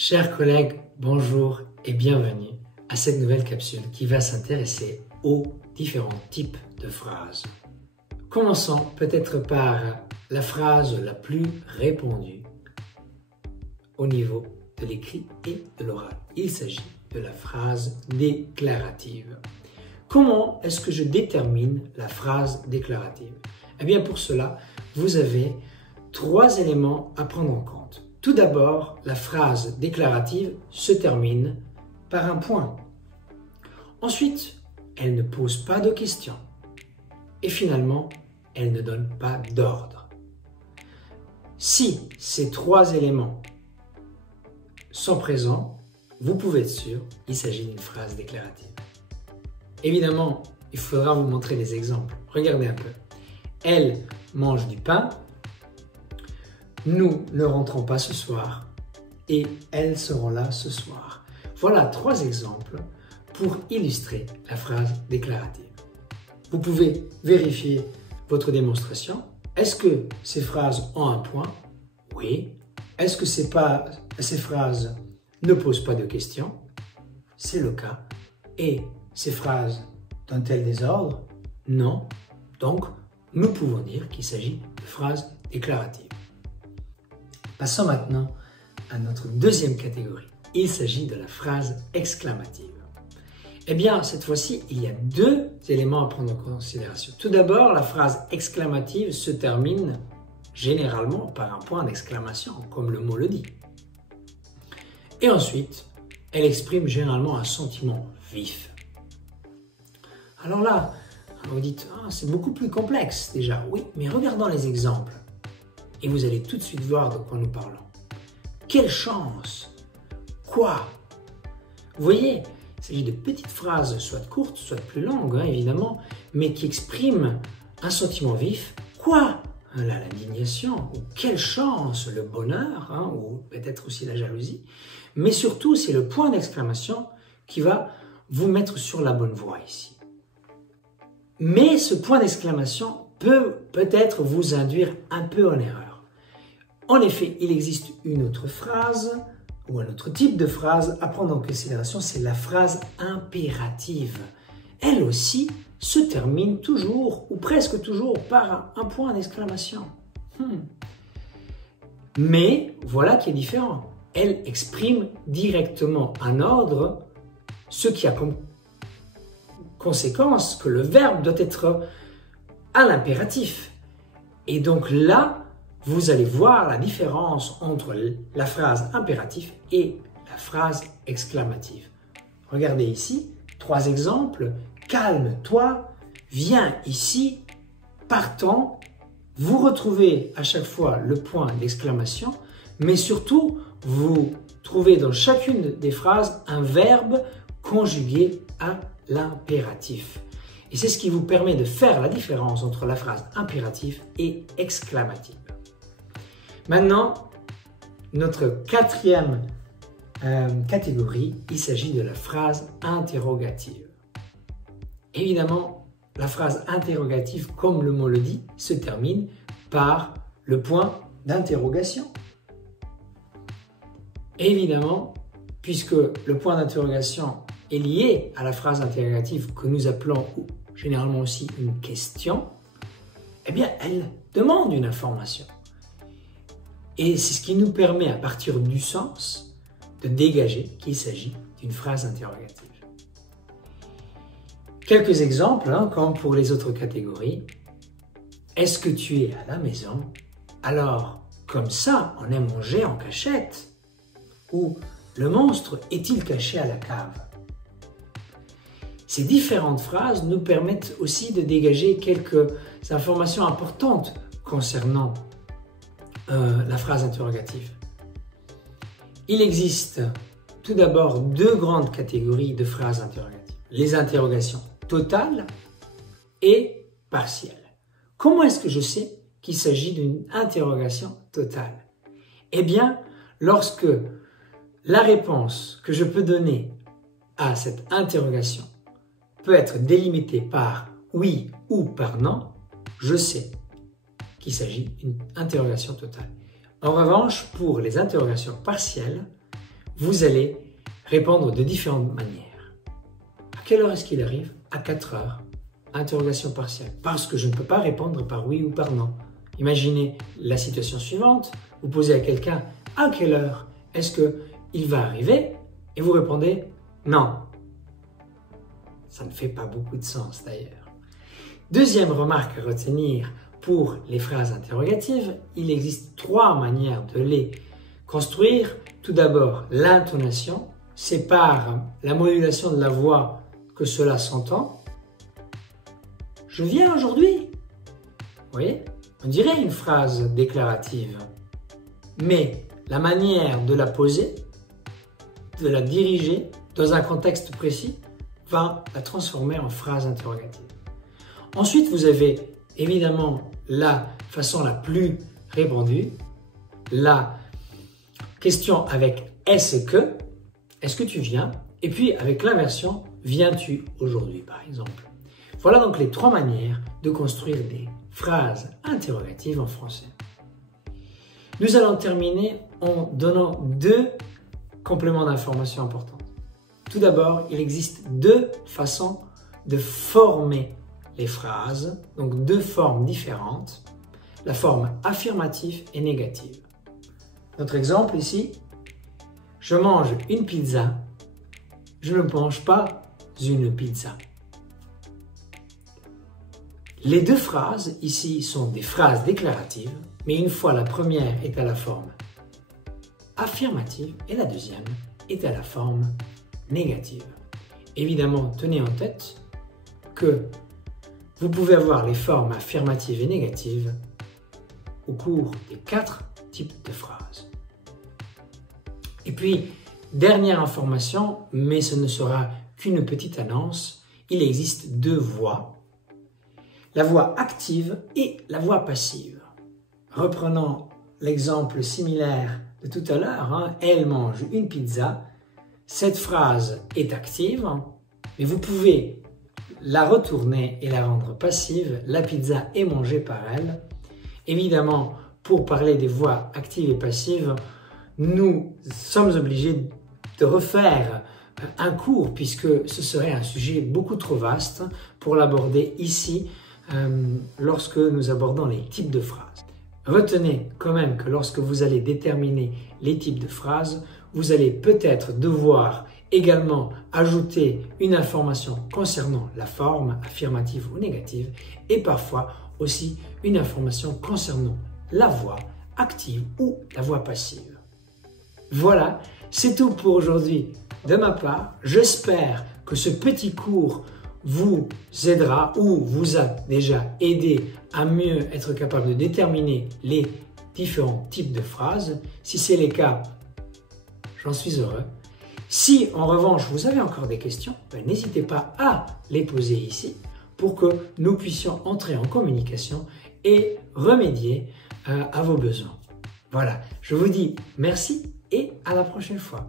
Chers collègues, bonjour et bienvenue à cette nouvelle capsule qui va s'intéresser aux différents types de phrases. Commençons peut-être par la phrase la plus répandue au niveau de l'écrit et de l'oral. Il s'agit de la phrase déclarative. Comment est-ce que je détermine la phrase déclarative? Eh bien pour cela, vous avez trois éléments à prendre en compte. Tout d'abord, la phrase déclarative se termine par un point. Ensuite, elle ne pose pas de questions. Et finalement, elle ne donne pas d'ordre. Si ces trois éléments sont présents, vous pouvez être sûr qu'il s'agit d'une phrase déclarative. Évidemment, il faudra vous montrer des exemples. Regardez un peu. Elle mange du pain. Nous ne rentrons pas ce soir et elles seront là ce soir. Voilà trois exemples pour illustrer la phrase déclarative. Vous pouvez vérifier votre démonstration. Est-ce que ces phrases ont un point? Oui. Est-ce que ces phrases ne posent pas de questions? C'est le cas. Et ces phrases dont-elles désordre? Non. Donc, nous pouvons dire qu'il s'agit de phrases déclaratives. Passons maintenant à notre deuxième catégorie. Il s'agit de la phrase exclamative. Eh bien, cette fois-ci, il y a deux éléments à prendre en considération. Tout d'abord, la phrase exclamative se termine généralement par un point d'exclamation, comme le mot le dit. Et ensuite, elle exprime généralement un sentiment vif. Alors là, vous dites, c'est beaucoup plus complexe déjà. Oui, mais regardons les exemples. Et vous allez tout de suite voir de quoi nous parlons. Quelle chance! Quoi? Vous voyez, il s'agit de petites phrases, soit courtes, soit plus longues, évidemment, mais qui expriment un sentiment vif. Quoi? L'indignation, ou quelle chance, le bonheur, ou peut-être aussi la jalousie. Mais surtout, c'est le point d'exclamation qui va vous mettre sur la bonne voie ici. Mais ce point d'exclamation peut peut-être vous induire un peu en erreur. En effet, il existe une autre phrase ou un autre type de phrase à prendre en considération, c'est la phrase impérative. Elle aussi se termine toujours ou presque toujours par un point d'exclamation. Mais voilà qui est différent. Elle exprime directement un ordre, ce qui a comme conséquence que le verbe doit être à l'impératif. Et donc là, vous allez voir la différence entre la phrase impérative et la phrase exclamative. Regardez ici, trois exemples. Calme-toi, viens ici, partons. Vous retrouvez à chaque fois le point d'exclamation, mais surtout, vous trouvez dans chacune des phrases un verbe conjugué à l'impératif. Et c'est ce qui vous permet de faire la différence entre la phrase impérative et exclamative. Maintenant, notre quatrième catégorie, il s'agit de la phrase interrogative. Évidemment, la phrase interrogative, comme le mot le dit, se termine par le point d'interrogation. Évidemment, puisque le point d'interrogation est lié à la phrase interrogative que nous appelons généralement aussi une question, eh bien, elle demande une information. Et c'est ce qui nous permet, à partir du sens, de dégager qu'il s'agit d'une phrase interrogative. Quelques exemples, comme pour les autres catégories. Est-ce que tu es à la maison? Alors, comme ça, on aime manger en cachette. Ou le monstre est-il caché à la cave? Ces différentes phrases nous permettent aussi de dégager quelques informations importantes concernant la phrase interrogative. Il existe tout d'abord deux grandes catégories de phrases interrogatives. Les interrogations totales et partielles. Comment est-ce que je sais qu'il s'agit d'une interrogation totale? Eh bien, lorsque la réponse que je peux donner à cette interrogation peut être délimitée par oui ou par non, je sais qu'il s'agit d'une interrogation totale. En revanche, pour les interrogations partielles, vous allez répondre de différentes manières. À quelle heure est-ce qu'il arrive? À 4 heures. Interrogation partielle. Parce que je ne peux pas répondre par oui ou par non. Imaginez la situation suivante. Vous posez à quelqu'un à quelle heure est-ce qu'il va arriver? Et vous répondez non. Ça ne fait pas beaucoup de sens d'ailleurs. Deuxième remarque à retenir pour les phrases interrogatives, il existe 3 manières de les construire. Tout d'abord, l'intonation. C'est par la modulation de la voix que cela s'entend. Je viens aujourd'hui. Vous voyez, on dirait une phrase déclarative. Mais la manière de la poser, de la diriger dans un contexte précis, va la transformer en phrase interrogative. Ensuite, vous avez évidemment la façon la plus répandue, la question avec est-ce que tu viens? Et puis avec l'inversion, viens-tu aujourd'hui par exemple? Voilà donc les 3 manières de construire des phrases interrogatives en français. Nous allons terminer en donnant 2 compléments d'information importants. Tout d'abord, il existe 2 façons de former les phrases, donc 2 formes différentes, la forme affirmative et négative. Notre exemple ici, je mange une pizza, je ne mange pas une pizza. Les 2 phrases ici sont des phrases déclaratives, mais une fois la première est à la forme affirmative et la deuxième est à la forme négative. Évidemment, tenez en tête que vous pouvez avoir les formes affirmatives et négatives au cours des 4 types de phrases. Et puis, dernière information, mais ce ne sera qu'une petite annonce, il existe 2 voix, la voix active et la voix passive. Reprenons l'exemple similaire de tout à l'heure, elle mange une pizza. Cette phrase est active, mais vous pouvez la retourner et la rendre passive. La pizza est mangée par elle. Évidemment, pour parler des voix actives et passives, nous sommes obligés de refaire un cours puisque ce serait un sujet beaucoup trop vaste pour l'aborder ici lorsque nous abordons les types de phrases. Retenez quand même que lorsque vous allez déterminer les types de phrases, vous allez peut-être devoir également ajouter une information concernant la forme affirmative ou négative et parfois aussi une information concernant la voix active ou la voix passive. Voilà, c'est tout pour aujourd'hui de ma part. J'espère que ce petit cours vous aidera ou vous a déjà aidé à mieux être capable de déterminer les différents types de phrases. Si c'est le cas, j'en suis heureux. Si en revanche vous avez encore des questions, n'hésitez pas à les poser ici pour que nous puissions entrer en communication et remédier à vos besoins. Voilà, je vous dis merci et à la prochaine fois.